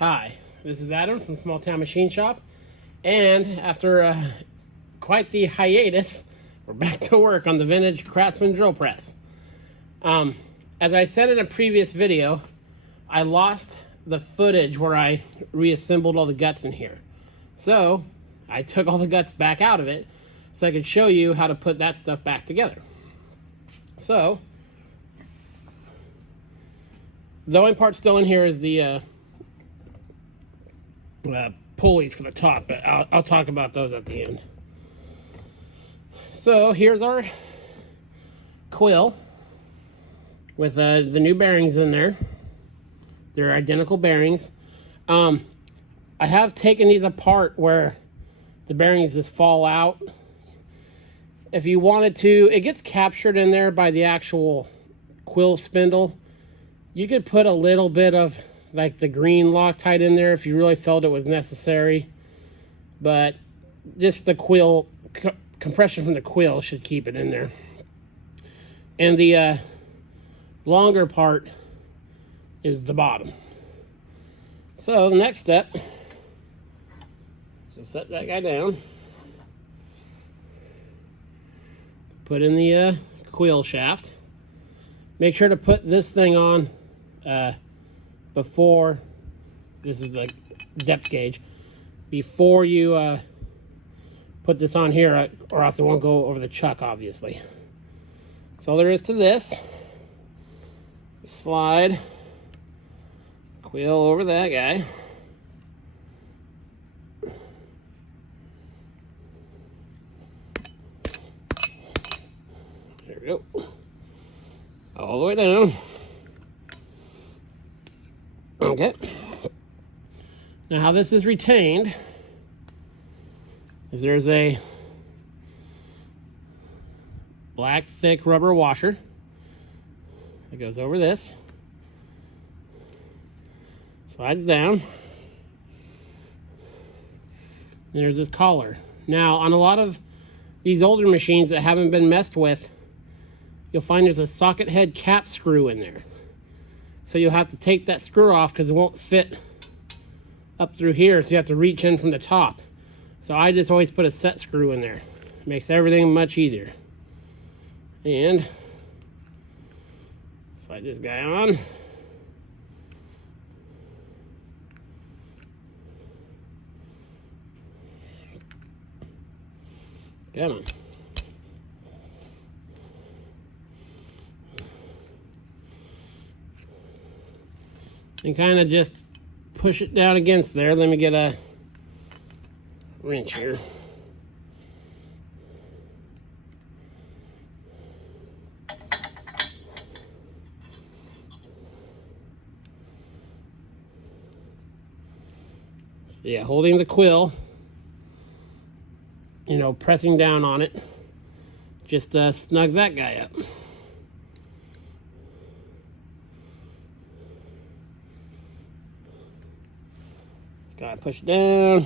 Hi, this is Adam from Small Town Machine Shop, and after quite the hiatus, we're back to work on the vintage Craftsman drill press. As I said in a previous video, I lost the footage where I reassembled all the guts in here. So I took all the guts back out of it so I could show you how to put that stuff back together. So the only part still in here is the pulleys for the top, but I'll talk about those at the end. So here's our quill with the new bearings in there. They're identical bearings. I have taken these apart where the bearings just fall out. If you wanted to, it gets captured in there by the actual quill spindle. You could put a little bit of like the green Loctite in there if you really felt it was necessary, but just the quill compression from the quill should keep it in there. And the longer part is the bottom. So the next step, so set that guy down, put in the quill shaft. Make sure to put this thing on before, this is the depth gauge, before you put this on here, or else it won't go over the chuck, obviously. So all there is to this, slide quill over that guy. There we go. All the way down. Okay. Now how this is retained is there's a black thick rubber washer that goes over this, slides down, and there's this collar. Now on a lot of these older machines that haven't been messed with, you'll find there's a socket head cap screw in there. So you'll have to take that screw off because it won't fit up through here, so you have to reach in from the top. So I just always put a set screw in there. It makes everything much easier. And slide this guy on. Come on. And kind of just push it down against there. Let me get a wrench here. So yeah, holding the quill, you know, pressing down on it, just snug that guy up. Gotta push it down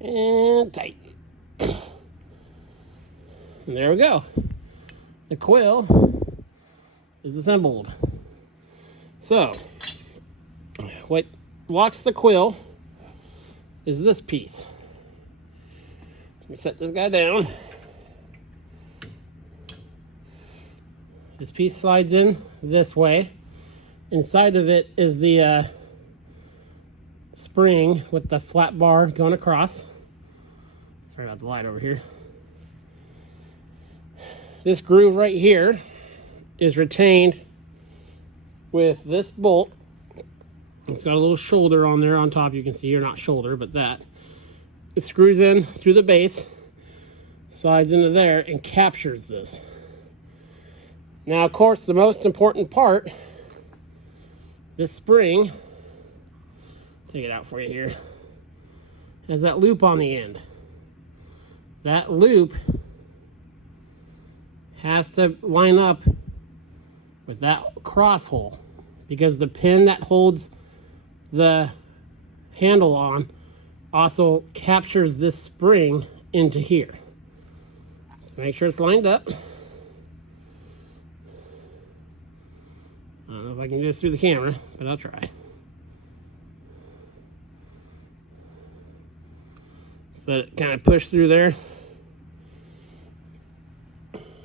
and tighten. And there we go. The quill is assembled. So what locks the quill is this piece. Let me set this guy down. This piece slides in this way. Inside of it is the spring with the flat bar going across. Sorry about the light over here. This groove right here is retained with this bolt. It's got a little shoulder on there on top. You can see here, not shoulder, but that. It screws in through the base, slides into there, and captures this. Now, of course, the most important part, this spring, take it out for you here, has that loop on the end. That loop has to line up with that cross hole because the pin that holds the handle on also captures this spring into here. So make sure it's lined up. I don't know if I can do this through the camera, but I'll try. So it kind of push through there.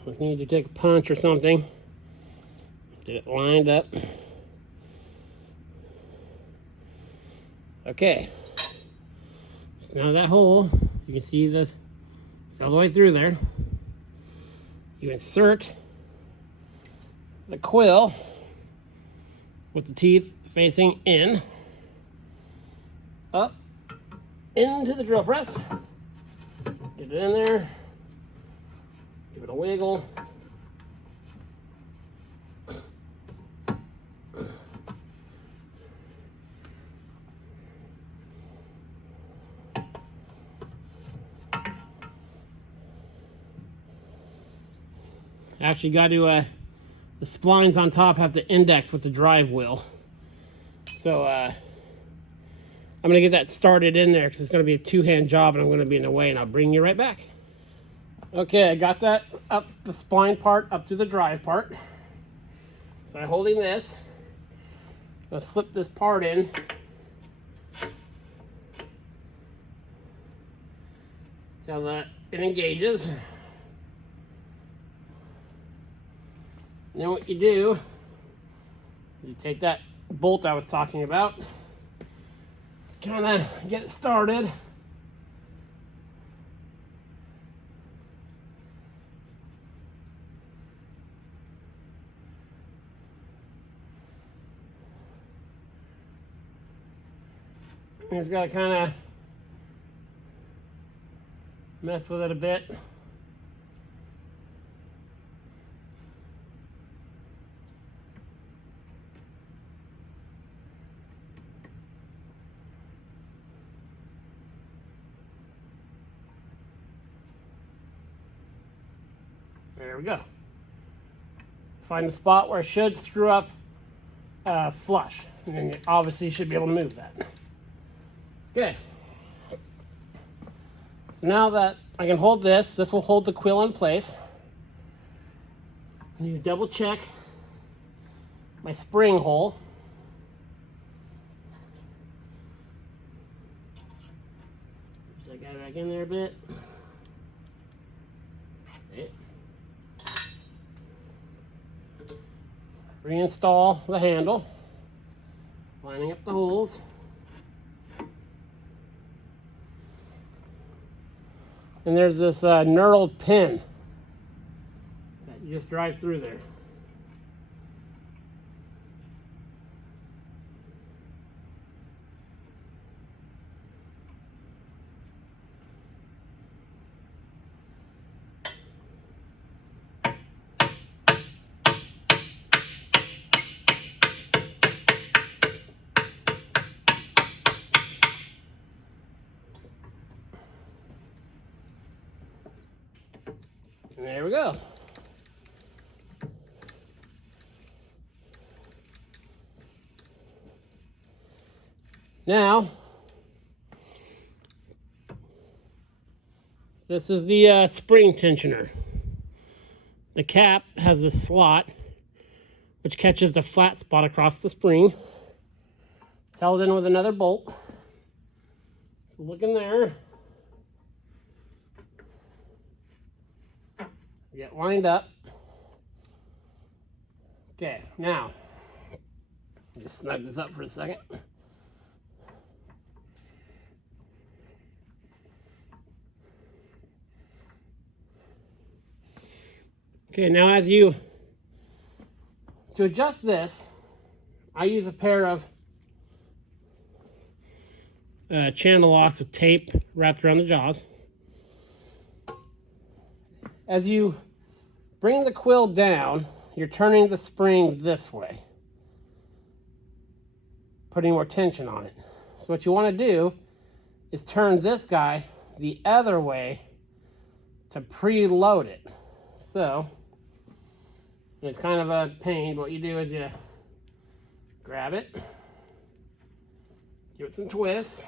If you need to take a punch or something, get it lined up. Okay. So now that hole, you can see it's all the way through there. You insert the quill with the teeth facing in, up into the drill press. Get it in there. Give it a wiggle. Actually got to, the splines on top have to index with the drive wheel. So I'm going to get that started in there because it's going to be a two-hand job and I'm going to be in the way, and I'll bring you right back. Okay, I got that up, the spline part up to the drive part. So I'm holding this. I'm going to slip this part in. So that it engages. And then what you do is you take that bolt I was talking about, kind of get it started. And it's got to kind of mess with it a bit. There we go. Find the spot where it should screw up flush. And then you obviously should be able to move that. Okay. So now that I can hold this will hold the quill in place. I need to double check my spring hole. So I got it back in there a bit. Okay. Reinstall the handle, lining up the holes. And there's this knurled pin that you just drive through there. And there we go. Now, this is the spring tensioner. The cap has a slot which catches the flat spot across the spring. It's held in with another bolt. So look in there. Get lined up. Okay, now, just snug this up for a second. Okay, now to adjust this, I use a pair of channel locks with tape wrapped around the jaws. As you bring the quill down, you're turning the spring this way, putting more tension on it. So what you want to do is turn this guy the other way to preload it. So it's kind of a pain. What you do is you grab it, give it some twists,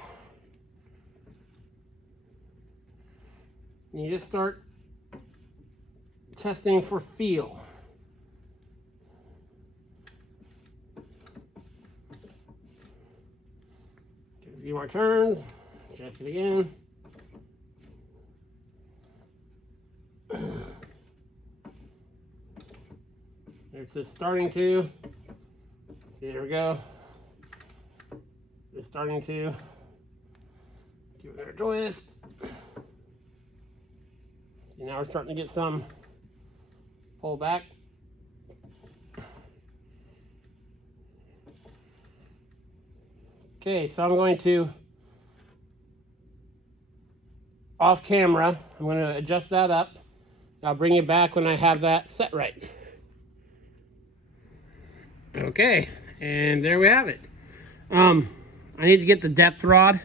and you just start testing for feel. A few more turns. Check it again. There's just starting to. See, there we go. It's starting to. Give it another twist. See, now we're starting to get some pull back. Okay, so I'm going to, off camera, I'm going to adjust that up. I'll bring you back when I have that set right. Okay, and there we have it. I need to get the depth rod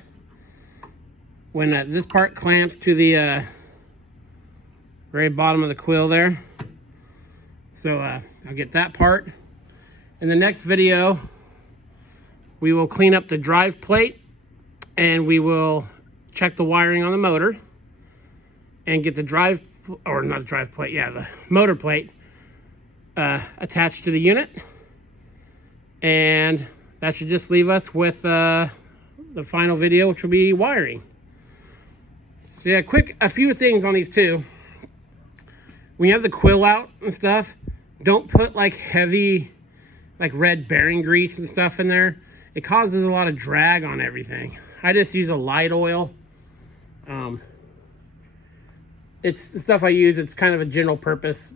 when this part clamps to the very bottom of the quill there. So I'll get that part. In the next video, we will clean up the drive plate and we will check the wiring on the motor and get the drive, or not the drive plate, yeah, the motor plate attached to the unit. And that should just leave us with the final video, which will be wiring. So yeah, a few things on these two. When you have the quill out and stuff, don't put like heavy, like red bearing grease and stuff in there. It causes a lot of drag on everything. I just use a light oil. It's the stuff I use. It's kind of a general purpose.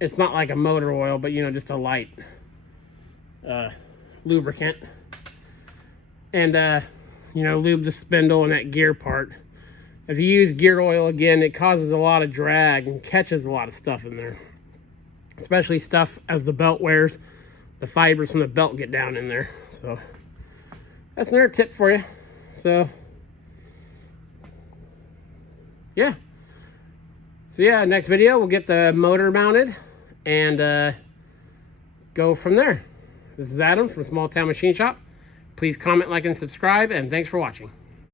It's not like a motor oil, but you know, just a light lubricant. And you know, lube the spindle and that gear part. If you use gear oil, again, it causes a lot of drag and catches a lot of stuff in there. Especially stuff as the belt wears, the fibers from the belt get down in there. So that's another tip for you. So yeah. So yeah, next video we'll get the motor mounted and go from there. This is Adam from Small Town Machine Shop. Please comment, like, and subscribe, and thanks for watching.